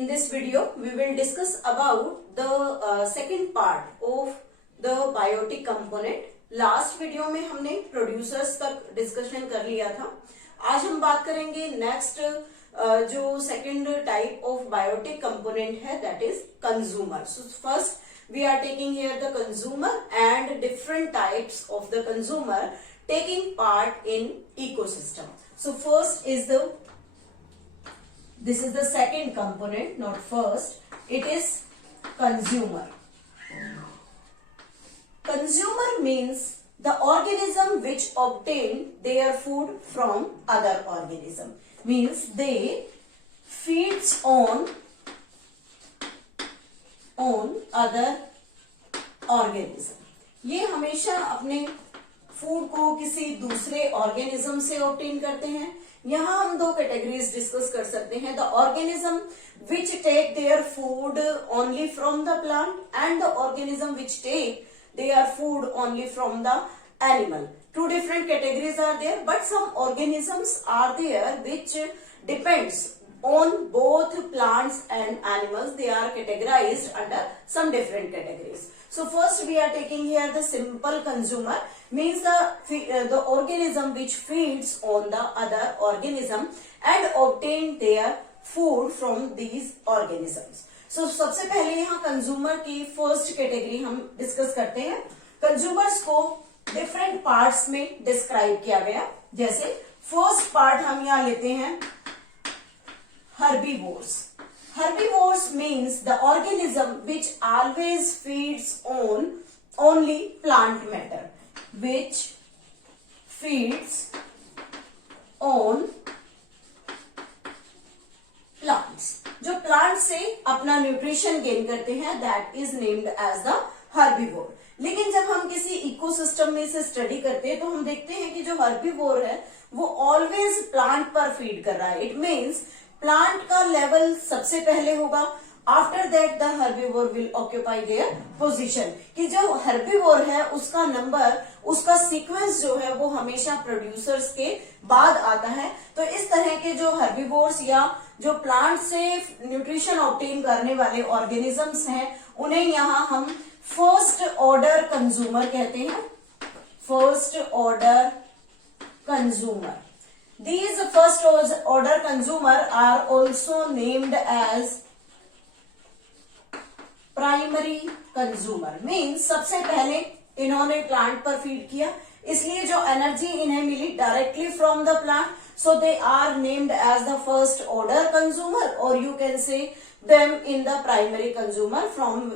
in this video we will discuss about the second part of the biotic component. Last video में हमने producers तक discussion कर लिया था. आज हम बात करेंगे नेक्स्ट जो second type of biotic component है, that is consumer. So first we are taking here the consumer and different types of the consumer taking part in ecosystem. So first is this is the second component, not first. It is consumer. Consumer means the organism which obtain their food from other organism. Means they feeds on other organism. ये हमेशा अपने food को किसी दूसरे organism से obtain करते हैं. यहां हम दो कैटेगरीज डिस्कस कर सकते हैं. The organism which take their food only from the plant and the organism which take their food only from the animal. Two different categories are there, but some organisms are there which depends on both plants and animals. They are categorized under some different categories. So first we are taking here the simple consumer, means the organism which feeds on the other organism and obtain their food from these organisms. So सबसे पहले यहाँ consumer की first category हम discuss करते हैं. Consumers को different parts में describe किया गया. जैसे फर्स्ट पार्ट हम यहाँ लेते हैं herbivores. Herbivores means the organism which always feeds on only plant matter, which feeds on plants. जो प्लांट से अपना न्यूट्रिशन गेन करते हैं, that is named as the herbivore. लेकिन जब हम किसी इकोसिस्टम में से स्टडी करते हैं तो हम देखते हैं कि जो हर्बीवोर है वो ऑलवेज प्लांट पर फीड कर रहा है. इट मीन्स प्लांट का लेवल सबसे पहले होगा, after that the herbivore will occupy their position. कि जो हर्बीवोर है उसका नंबर, उसका सीक्वेंस जो है वो हमेशा प्रोड्यूसर्स के बाद आता है. तो इस तरह के जो हर्बीवोर्स या जो प्लांट से न्यूट्रिशन ऑब्टेन करने वाले ऑर्गेनिजम्स हैं उन्हें यहाँ हम फर्स्ट ऑर्डर कंज्यूमर कहते हैं. First order consumer. These first order consumer are also named as primary consumer. Means सबसे पहले इन्होंने प्लांट पर फीड किया, इसलिए जो एनर्जी इन्हें मिली directly from the plant, so they are named as the first order consumer, or you can say them in the primary consumer. From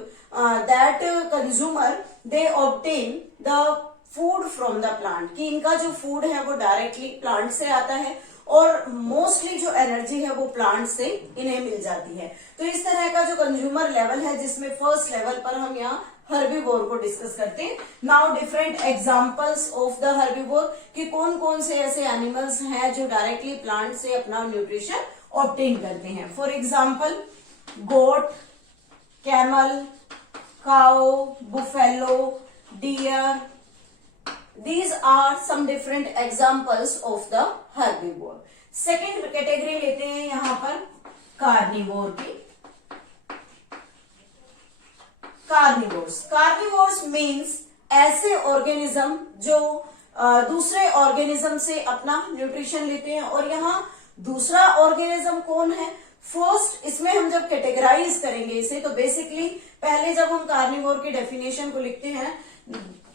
that consumer they obtain the food from the plant. कि इनका जो food है वो directly plant से आता है और mostly जो एनर्जी है वो प्लांट से इन्हें मिल जाती है. तो इस तरह का जो कंज्यूमर लेवल है जिसमें फर्स्ट लेवल पर हम यहाँ हर्बीवोर को डिस्कस करते हैं. Now different examples of the herbivore, कि कौन कौन से ऐसे एनिमल्स हैं जो डायरेक्टली प्लांट से अपना न्यूट्रिशन ऑब्टेन करते हैं. For example goat, camel, cow, buffalo, deer. These are some different examples of the herbivore. Second category लेते हैं यहाँ पर कार्निवोर की. कार्निवोर्स मीन्स ऐसे ऑर्गेनिज्म जो दूसरे ऑर्गेनिज्म से अपना न्यूट्रिशन लेते हैं. और यहाँ दूसरा ऑर्गेनिज्म कौन है? फर्स्ट इसमें हम जब कैटेगराइज करेंगे इसे, तो बेसिकली पहले जब हम कार्निवोर की डेफिनेशन को लिखते हैं,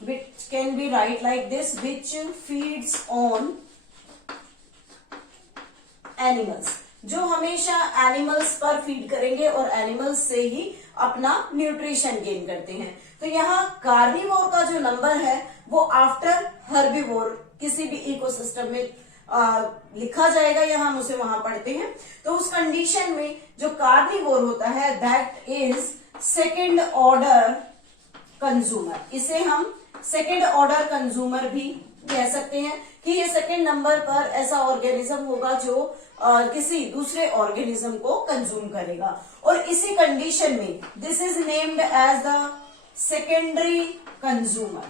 which can be write like this, which feeds on animals. जो हमेशा एनिमल्स पर फीड करेंगे और एनिमल्स से ही अपना न्यूट्रिशन गेन करते हैं. तो यहाँ कार्निवोर का जो नंबर है वो आफ्टर हर्बीवोर किसी भी इकोसिस्टम में लिखा जाएगा या हम उसे वहां पढ़ते हैं. तो उस कंडीशन में जो कार्निवोर होता है that is second order consumer. इसे हम सेकेंड ऑर्डर कंज्यूमर भी कह सकते हैं कि ये सेकेंड नंबर पर ऐसा ऑर्गेनिज्म होगा जो किसी दूसरे ऑर्गेनिज्म को कंज्यूम करेगा. और इसी कंडीशन में this is named as the secondary consumer.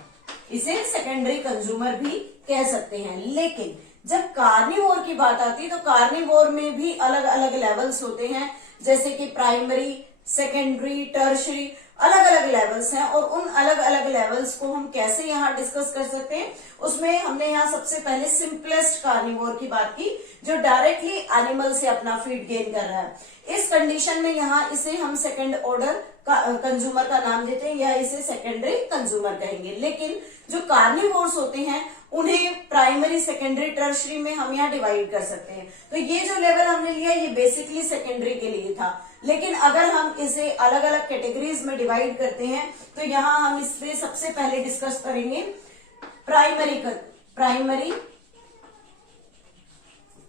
इसे सेकेंडरी कंज्यूमर भी कह सकते हैं. लेकिन जब कार्निवोर की बात आती है तो कार्निवोर में भी अलग अलग लेवल्स होते हैं. जैसे कि प्राइमरी, सेकेंडरी, टर्शरी, अलग अलग लेवल्स हैं और उन अलग अलग लेवल्स को हम कैसे यहाँ डिस्कस कर सकते हैं, उसमें हमने यहाँ सबसे पहले सिंपलेस्ट कार्निवोर की बात की, जो डायरेक्टली एनिमल से अपना फीड गेन कर रहा है। इस कंडीशन में यहाँ इसे हम सेकेंड ऑर्डर कंज्यूमर का नाम देते हैं या इसे सेकेंडरी कंज्यूमर कहेंगे। लेकिन जो कार्निवोर्स होते हैं उन्हें प्राइमरी, सेकेंडरी, टर्शरी में हम यहाँ डिवाइड कर सकते हैं। तो ये जो लेवल हमने लिया ये बेसिकली सेकेंडरी के लिए था, लेकिन अगर हम इसे अलग अलग कैटेगरीज में डिवाइड करते हैं तो यहाँ हम इसमें सबसे पहले डिस्कस करेंगे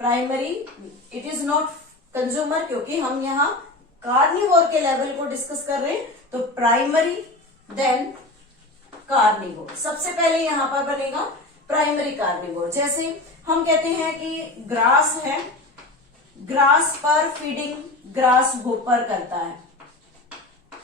primary. It is not consumer, क्योंकि हम यहाँ कार्निवोर के लेवल को डिस्कस कर रहे हैं। तो प्राइमरी देन कार्निवोर, सबसे पहले यहाँ पर बनेगा प्राइमरी कार्निवोर। जैसे हम कहते हैं कि ग्रास है, ग्रास पर फीडिंग ग्रास होपर करता है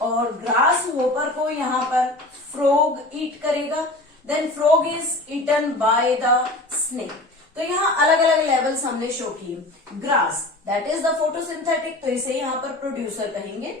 और ग्रास होपर को यहाँ पर फ्रॉग ईट करेगा, then frog is eaten by the snake. तो यहाँ अलग अलग लेवल्स हमने शो किए। Grass that is the photosynthetic, तो इसे यहाँ पर प्रोड्यूसर कहेंगे।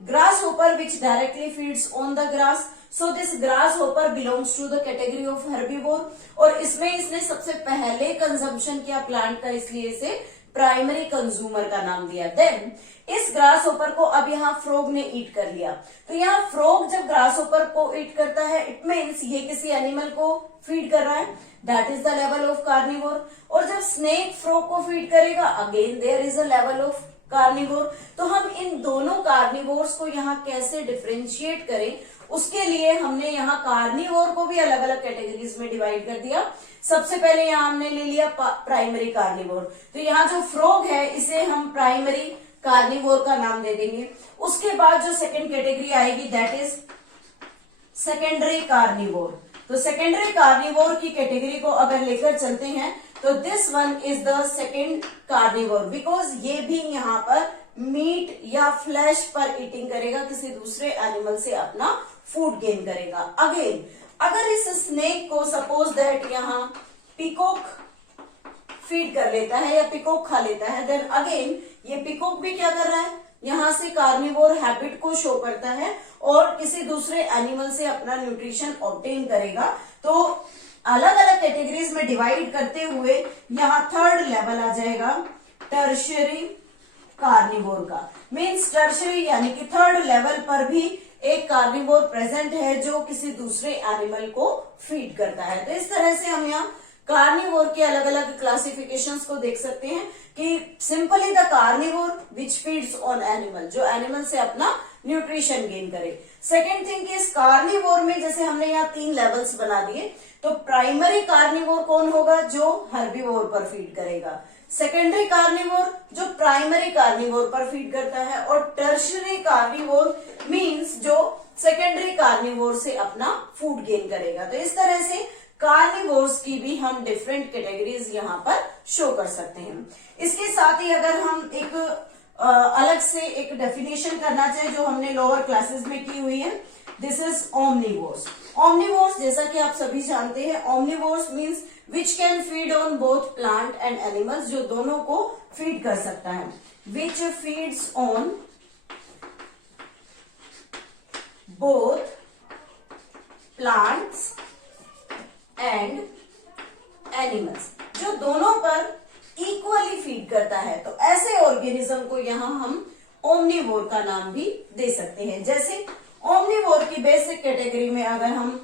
Grasshopper which directly feeds on the grass, so this grasshopper belongs to the category of herbivore, और इसमें इसने सबसे पहले कंजम्पशन किया प्लांट का, इसलिए इसे प्राइमरी कंज्यूमर का नाम दिया। देन इस ग्रास होपर को अब यहाँ फ्रॉग ने ईट कर लिया। तो यहाँ फ्रॉग जब ग्रास होपर को ईट करता है इट मीन्स ये किसी एनिमल को फीड कर रहा है, that is the level of carnivore. और जब स्नेक फ्रॉग को फीड करेगा again there is a level of carnivore. तो हम इन दोनों कार्निवोर्स को यहाँ कैसे डिफरेंशिएट करें, उसके लिए हमने यहाँ कार्निवोर को भी अलग अलग कैटेगरीज में डिवाइड कर दिया। सबसे पहले यहाँ हमने ले लिया प्राइमरी कार्निवोर, तो यहाँ जो फ्रॉग है इसे हम प्राइमरी कार्निवोर का नाम दे देंगे। उसके बाद जो सेकंड कैटेगरी आएगी दैट इज सेकेंडरी कार्निवोर। तो सेकेंडरी कार्निवोर की कैटेगरी को अगर लेकर चलते हैं तो this one is the second carnivore, because ये भी यहाँ पर मीट या फ्लैश पर ईटिंग करेगा, किसी दूसरे एनिमल से अपना फूड गेन करेगा। अगेन अगर इस स्नेक को सपोज दैट यहाँ पिकॉक फीड कर लेता है या पिकॉक खा लेता है, देन अगेन ये पिकॉक भी क्या कर रहा है, यहाँ से कार्निवोर हैबिट को शो करता है और किसी दूसरे एनिमल से अपना न्यूट्रिशन ऑब्टेन करेगा। तो अलग अलग कैटेगरीज में डिवाइड करते हुए यहाँ थर्ड लेवल आ जाएगा टर्शियरी कार्निवोर का। मीन्स टर्शियरी यानी कि थर्ड लेवल पर भी एक कार्निवोर प्रेजेंट है जो किसी दूसरे एनिमल को फीड करता है। तो इस तरह से हम यहाँ कार्निवोर के अलग अलग क्लासिफिकेशंस को देख सकते हैं कि simply the carnivore which feeds on animal, जो एनिमल से अपना न्यूट्रिशन गेन करे। सेकेंड थिंग इस कार्निवोर में जैसे हमने यहाँ 3 लेवल्स बना दिए, तो प्राइमरी कार्निवोर कौन होगा, जो हर्बीवोर पर फीड करेगा, सेकेंडरी कार्निवोर जो प्राइमरी कार्निवोर पर फीड करता है, और टर्शियरी कार्निवोर मींस जो सेकेंडरी कार्निवोर से अपना फूड गेन करेगा। तो इस तरह से कार्निवोर्स की भी हम डिफरेंट कैटेगरीज यहाँ पर शो कर सकते हैं। इसके साथ ही अगर हम एक अलग से एक डेफिनेशन करना चाहे जो हमने लोअर क्लासेस में की हुई है, दिस इज ओमनिवोर्स। ओमनिवोर्स जैसा कि आप सभी जानते हैं, omnivores means which can feed on both plant and animals, जो दोनों को फीड कर सकता है। Which feeds on both plants and animals, जो दोनों पर इक्वली फीड करता है। तो ऐसे ऑर्गेनिज्म को यहाँ हम ओमनिवोर का नाम भी दे सकते हैं। जैसे ओमनिवोर की बेसिक कैटेगरी में अगर हम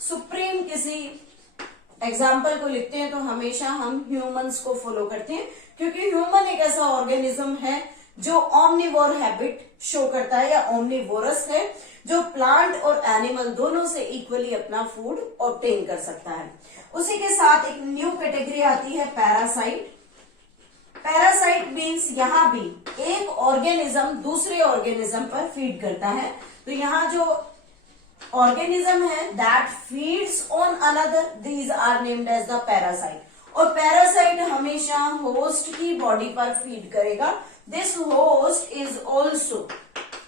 सुप्रीम किसी एग्जाम्पल को लिखते हैं तो हमेशा हम ह्यूमंस को फॉलो करते हैं, क्योंकि ह्यूमन एक ऐसा ऑर्गेनिज्म है जो ओमनिवोर हैबिट शो करता है या ओमनिवोरस है, जो प्लांट और एनिमल दोनों से इक्वली अपना फूड ऑब्टेन कर सकता है। उसी के साथ एक न्यू कैटेगरी आती है पैरासाइट। पैरासाइट मीन्स यहाँ भी एक ऑर्गेनिज्म दूसरे ऑर्गेनिज्म पर फीड करता है। तो यहाँ जो ऑर्गेनिज्म है that feeds on another, these are named as the parasite. और पैरासाइट हमेशा होस्ट की बॉडी पर फीड करेगा। This host is also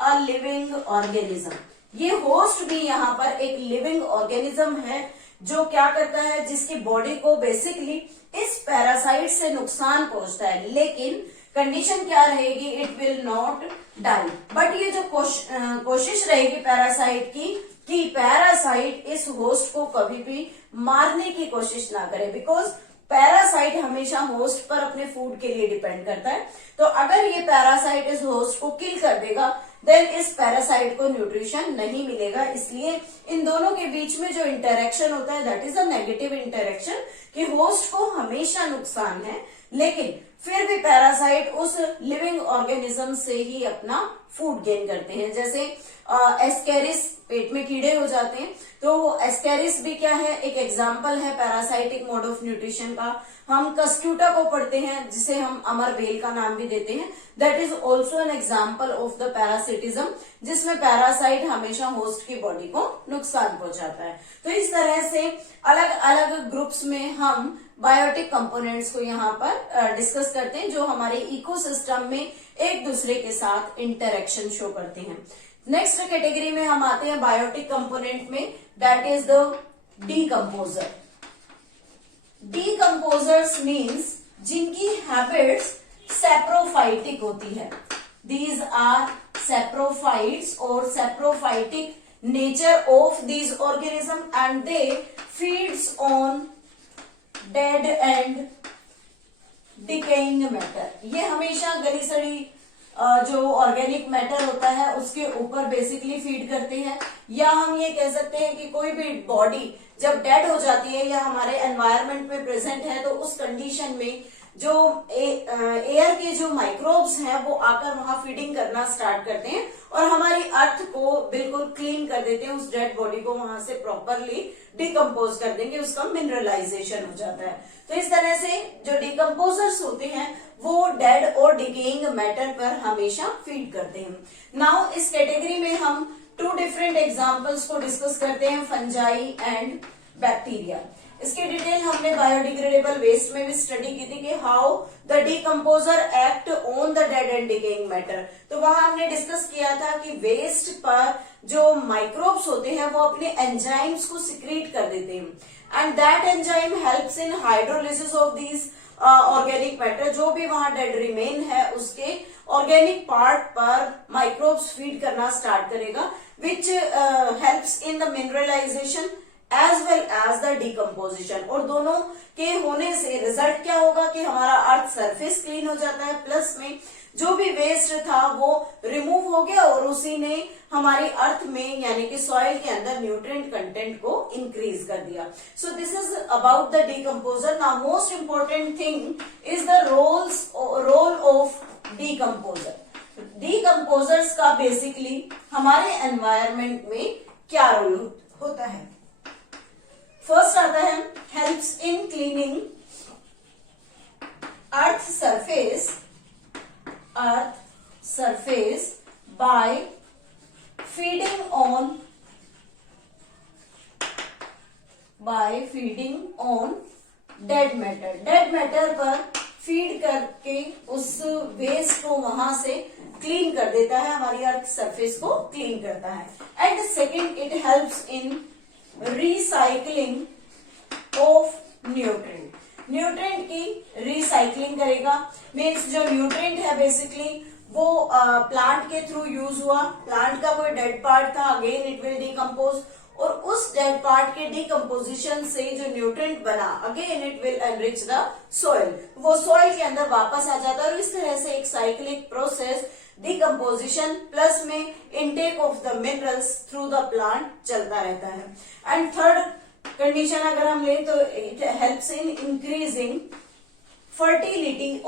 a living organism. ये होस्ट भी यहाँ पर एक लिविंग ऑर्गेनिज्म है जो क्या करता है, जिसकी बॉडी को बेसिकली इस पैरासाइट से नुकसान पहुंचता है, लेकिन कंडीशन क्या रहेगी, it will not die. But ये जो कोशिश रहेगी पैरासाइट की कि पैरासाइट इस होस्ट को कभी भी मारने की कोशिश ना करे, बिकॉज पैरासाइट हमेशा होस्ट पर अपने फूड के लिए डिपेंड करता है। तो अगर ये पैरासाइट इस होस्ट को किल कर देगा देन इस पैरासाइट को न्यूट्रिशन नहीं मिलेगा। इसलिए इन दोनों के बीच में जो इंटरेक्शन होता है that is a negative interaction, कि होस्ट को हमेशा नुकसान है लेकिन फिर भी पैरासाइट उस लिविंग ऑर्गेनिज्म से ही अपना फूड गेन करते हैं। जैसे एस्केरिस, पेट में कीड़े हो जाते हैं, तो एस्केरिस भी क्या है, एक एग्जाम्पल है पैरासाइटिक मोड ऑफ न्यूट्रिशन का। हम कस्क्यूटा को पढ़ते हैं जिसे हम अमर बेल का नाम भी देते हैं, that is also an example of the parasitism, जिसमें पैरासाइट हमेशा होस्ट की बॉडी को नुकसान पहुंचाता है। तो इस तरह से अलग अलग ग्रुप्स में हम बायोटिक कंपोनेंट्स को यहाँ पर डिस्कस करते हैं, जो हमारे इकोसिस्टम में एक दूसरे के साथ इंटरेक्शन शो करते हैं। नेक्स्ट कैटेगरी में हम आते हैं बायोटिक कंपोनेंट में, that is the decomposer. Decomposers means जिनकी हैबिट्स सेप्रोफाइटिक होती है। दीज आर सेप्रोफाइट्स और saprophytic nature of these organism and they feeds on dead and decaying matter. ये हमेशा गली सड़ी जो ऑर्गेनिक मैटर होता है उसके ऊपर बेसिकली फीड करते हैं, या हम ये कह सकते हैं कि कोई भी बॉडी जब डेड हो जाती है या हमारे एनवायरनमेंट में प्रेजेंट है तो उस कंडीशन में जो एयर के जो माइक्रोब्स हैं वो आकर वहां फीडिंग करना स्टार्ट करते हैं और हमारी अर्थ को बिल्कुल क्लीन कर देते हैं, उस डेड बॉडी को वहां से प्रॉपरली डिकम्पोज कर देंगे, उसका मिनरलाइजेशन हो जाता है। तो इस तरह से जो डिकम्पोजर्स होते हैं वो डेड और डिकेइंग मैटर पर हमेशा फीड करते हैं। नाउ इस कैटेगरी में हम टू डिफरेंट एग्जाम्पल्स को डिस्कस करते हैं, फंजाई एंड बैक्टीरिया। इसकी डिटेल हमने बायोडिग्रेडेबल वेस्ट में भी स्टडी की थी कि how the decomposer act on the dead and decaying matter. तो वहां हमने डिस्कस किया था कि वेस्ट पर जो माइक्रोब्स होते हैं वो अपने एंजाइम्स को सिक्रीट कर देते हैं and that enzyme helps in hydrolysis of these organic matter. जो भी वहां डेड रिमेन है उसके ऑर्गेनिक पार्ट पर माइक्रोब्स फीड करना स्टार्ट करेगा, which helps in the mineralisation as well as the decomposition. और दोनों के होने से रिजल्ट क्या होगा कि हमारा अर्थ सरफेस क्लीन हो जाता है, प्लस में जो भी वेस्ट था वो रिमूव हो गया और उसी ने हमारी अर्थ में यानी कि सॉइल के अंदर न्यूट्रिएंट कंटेंट को इंक्रीज कर दिया। So this is about the decomposer. Now most important thing is the role of decomposer. Decomposers का बेसिकली हमारे एनवायरमेंट में क्या रोल होता है। फर्स्ट आता है helps in cleaning earth surface by feeding on dead matter. Dead matter पर feed करके उस वेस्ट को वहां से क्लीन कर देता है, हमारी अर्थ सरफेस को क्लीन करता है। And second, it helps in recycling of nutrient. Nutrient की रिसाइकलिंग करेगा, मीन्स जो न्यूट्रिएंट है बेसिकली वो प्लांट के थ्रू यूज हुआ, प्लांट का कोई डेड पार्ट था, अगेन इट विल डिकम्पोज और उस डेड पार्ट के डिकम्पोजिशन से जो न्यूट्रिएंट बना again it will enrich the soil, वो सॉइल के अंदर वापस आ जाता है और इस तरह से एक साइक्लिक प्रोसेस डिकम्पोजिशन प्लस में intake of the minerals through the plant चलता रहता है। एंड थर्ड कंडीशन अगर हम लें तो it helps in increasing fertility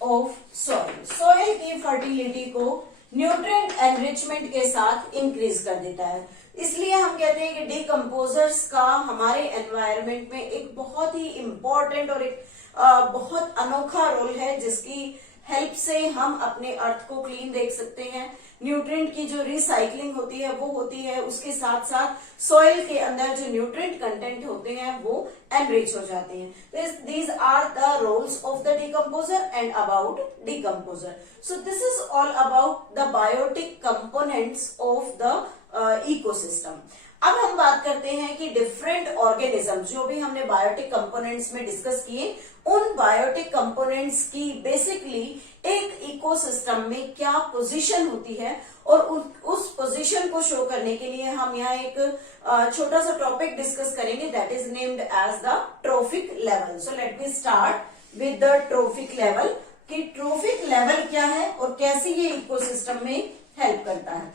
of soil. Soil की फर्टिलिटी को न्यूट्रिएंट एनरिचमेंट के साथ इंक्रीज कर देता है। इसलिए हम कहते हैं कि डीकंपोजर्स का हमारे एनवायरनमेंट में एक बहुत ही इंपॉर्टेंट और एक बहुत अनोखा रोल है, जिसकी हेल्प से हम अपने अर्थ को क्लीन देख सकते हैं। न्यूट्रिएंट की जो रिसाइकलिंग होती है वो होती है, उसके साथ साथ सॉइल के अंदर जो न्यूट्रिएंट कंटेंट होते हैं वो एनरिच हो जाते हैं। तो these are the roles of the decomposer and about decomposer. So this is all about the biotic components of the ecosystem. अब हम बात करते हैं कि डिफरेंट ऑर्गेनिज्म जो भी हमने बायोटिक कंपोनेंट्स में डिस्कस किए, उन बायोटिक कंपोनेंट्स की बेसिकली एक इकोसिस्टम में क्या पोजीशन होती है, और उस पोजीशन को शो करने के लिए हम यहाँ एक छोटा सा टॉपिक डिस्कस करेंगे, that is named as the trophic level. So let me start with the trophic level, कि ट्रोफिक लेवल क्या है और कैसे ये इकोसिस्टम में हेल्प करता है।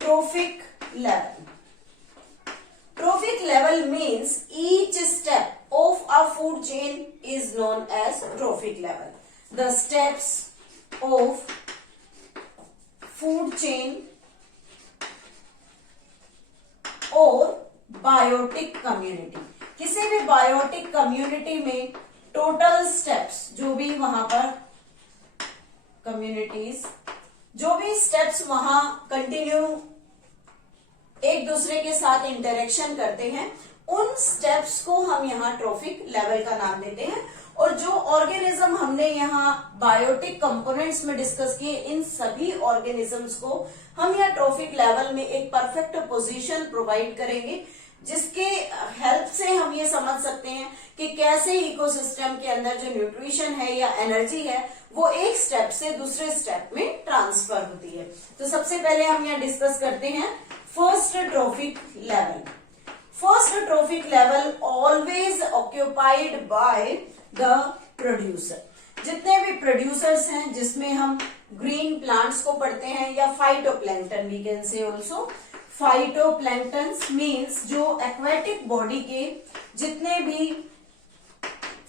Trophic level, trophic level means each step of a food chain is known as trophic level. The steps of food chain or biotic community, किसी भी बायोटिक कम्युनिटी में टोटल स्टेप्स जो भी वहां पर कम्युनिटीज जो भी स्टेप्स वहां कंटिन्यू एक दूसरे के साथ इंटरेक्शन करते हैं, उन स्टेप्स को हम यहाँ ट्रोफिक लेवल का नाम देते हैं। और जो ऑर्गेनिज्म हमने यहाँ बायोटिक कंपोनेंट्स में डिस्कस किए, इन सभी ऑर्गेनिजम्स को हम यहाँ ट्रोफिक लेवल में एक परफेक्ट पोजीशन प्रोवाइड करेंगे, जिसके हेल्प से हम ये समझ सकते हैं कि कैसे इकोसिस्टम के अंदर जो न्यूट्रिशन है या एनर्जी है वो एक स्टेप से दूसरे स्टेप में ट्रांसफर होती है। तो सबसे पहले हम यहाँ डिस्कस करते हैं first trophic level. First trophic level always occupied by the producer. जितने भी प्रोड्यूसर्स हैं, जिसमें हम ग्रीन प्लांट्स को पढ़ते हैं या phytoplankton we can say also. Phytoplanktons means जो एक्वेटिक बॉडी के जितने भी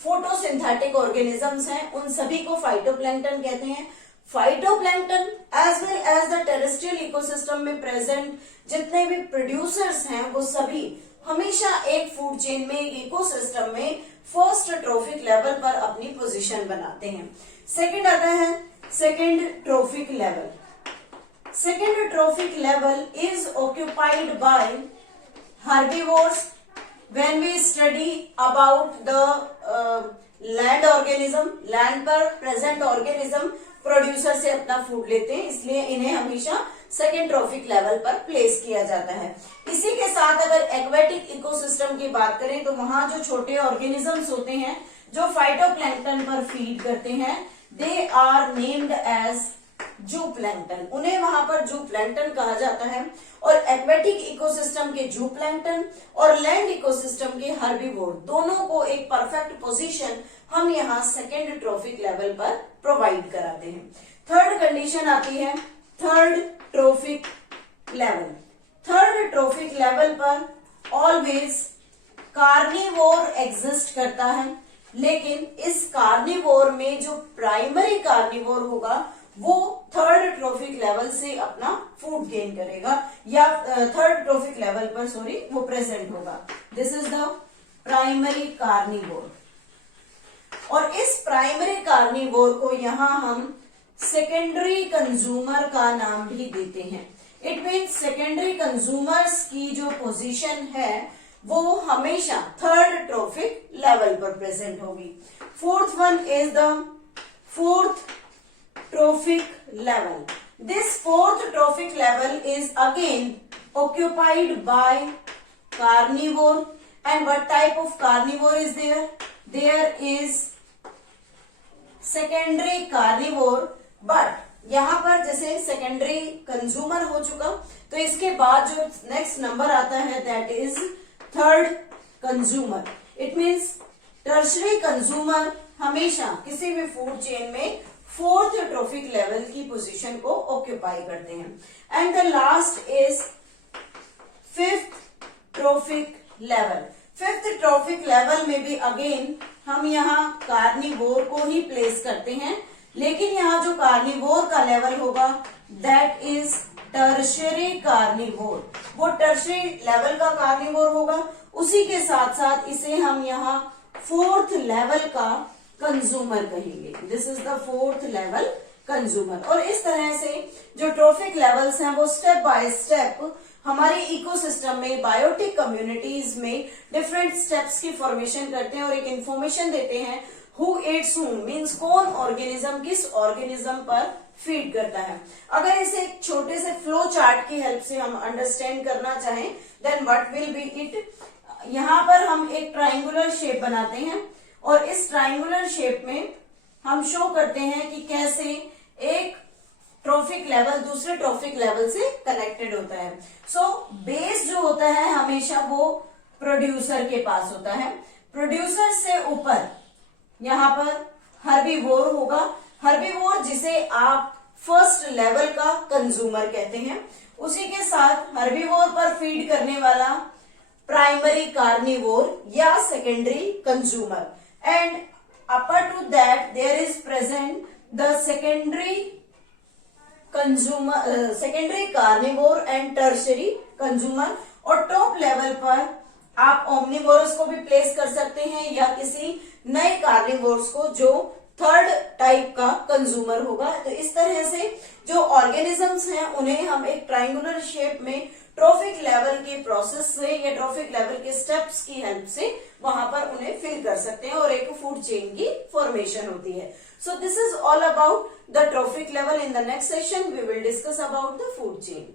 फोटोसिंथेटिक ऑर्गेनिजम्स हैं, उन सभी को फाइटोप्लैंक्टन कहते हैं। Phytoplankton as well as the terrestrial ecosystem में प्रेजेंट जितने भी प्रोड्यूसर्स हैं, वो सभी हमेशा एक फूड चेन में, एक इकोसिस्टम में फर्स्ट ट्रोफिक लेवल पर अपनी पोजीशन बनाते हैं। सेकंड आता है second trophic level. Second trophic level is occupied by herbivores. When we study about the land organism, land पर प्रेजेंट ऑर्गेनिज्म प्रोड्यूसर से अपना फूड लेते हैं, इसलिए इन्हें हमेशा सेकेंड ट्रोफिक लेवल पर प्लेस किया जाता है। इसी के साथ अगर एक्वेटिक इकोसिस्टम की बात करें तो वहां जो छोटे ऑर्गेनिजम्स होते हैं जो फाइटोप्लैंक्टन पर फीड करते हैं, they are named as zooplankton. उन्हें वहां पर जूप्लैंक्टन कहा जाता है। और एक्वेटिक इकोसिस्टम के जूप्लैंक्टन और लैंड इकोसिस्टम के हर्बीवोर, दोनों को एक परफेक्ट पोजीशन हम यहाँ सेकेंड ट्रोफिक लेवल पर प्रोवाइड कराते हैं। थर्ड कंडीशन आती है third trophic level. Third trophic level पर ऑलवेज कार्निवोर एग्जिस्ट करता है, लेकिन इस कार्निवोर में जो प्राइमरी कार्निवोर होगा वो थर्ड ट्रोफिक लेवल से अपना फूड गेन करेगा, या थर्ड ट्रोफिक लेवल पर वो प्रेजेंट होगा। This is the primary carnivore. और इस प्राइमरी कार्निवोर को यहाँ हम सेकेंडरी कंज्यूमर का नाम भी देते हैं। इट मीन्स सेकेंडरी कंज्यूमर्स की जो पोजीशन है वो हमेशा थर्ड ट्रोफिक लेवल पर प्रेजेंट होगी। Fourth one is the fourth trophic level. This fourth trophic level is again occupied by carnivore. And what type of carnivore is there? There is secondary carnivore. But यहाँ पर जैसे secondary consumer हो चुका, तो इसके बाद जो next number आता है that is third consumer. It means tertiary consumer हमेशा किसी भी फूड चेन में फोर्थ ट्रोफिक लेवल की पोजीशन को ऑक्यूपाई करते हैं। And the last is fifth trophic level. Fifth trophic level में भी अगेन हम यहाँ कार्निवोर को ही प्लेस करते हैं, लेकिन यहाँ जो कार्निवोर का लेवल होगा दैट इज टर्शियरी कार्निवोर। वो टर्शियरी लेवल का कार्निवोर होगा। उसी के साथ साथ इसे हम यहाँ फोर्थ लेवल का कंज्यूमर कहेंगे। This is the fourth level consumer. और इस तरह से जो ट्रोफिक लेवल्स हैं वो स्टेप बाय स्टेप हमारे इकोसिस्टम में, बायोटिक कम्युनिटीज में डिफरेंट स्टेप्स की फॉर्मेशन करते हैं और एक इंफॉर्मेशन देते हैं हु ईट्स whom मीन्स कौन ऑर्गेनिज्म किस ऑर्गेनिज्म पर फीड करता है। अगर इसे एक छोटे से फ्लो चार्ट की हेल्प से हम अंडरस्टैंड करना चाहें then what will be it. यहाँ पर हम एक ट्राइंगुलर शेप बनाते हैं और इस ट्राइंगुलर शेप में हम शो करते हैं कि कैसे एक ट्रॉफिक लेवल दूसरे ट्रॉफिक लेवल से कनेक्टेड होता है। सो बेस जो होता है हमेशा वो प्रोड्यूसर के पास होता है। प्रोड्यूसर से ऊपर यहाँ पर हर्बीवोर होगा, हर्बीवोर जिसे आप फर्स्ट लेवल का कंज्यूमर कहते हैं। उसी के साथ हर्बीवोर पर फीड करने वाला प्राइमरी कार्निवोर या secondary consumer, and upper to that there is present the secondary consumer, secondary carnivore and tertiary consumer. और टॉप लेवल पर आप ओमनिवोरस को भी प्लेस कर सकते हैं या किसी नए कार्निवोर्स को जो थर्ड टाइप का कंज्यूमर होगा। तो इस तरह से जो ऑर्गेनिजम्स हैं उन्हें हम एक ट्राइंगुलर शेप में ट्रॉफिक लेवल के प्रोसेस से या ट्रॉफिक लेवल के स्टेप्स की हेल्प से वहां पर उन्हें फिल कर सकते हैं और एक फूड चेन की फॉर्मेशन होती है। So this is all about the trophic level. In the next session we will discuss about the food chain.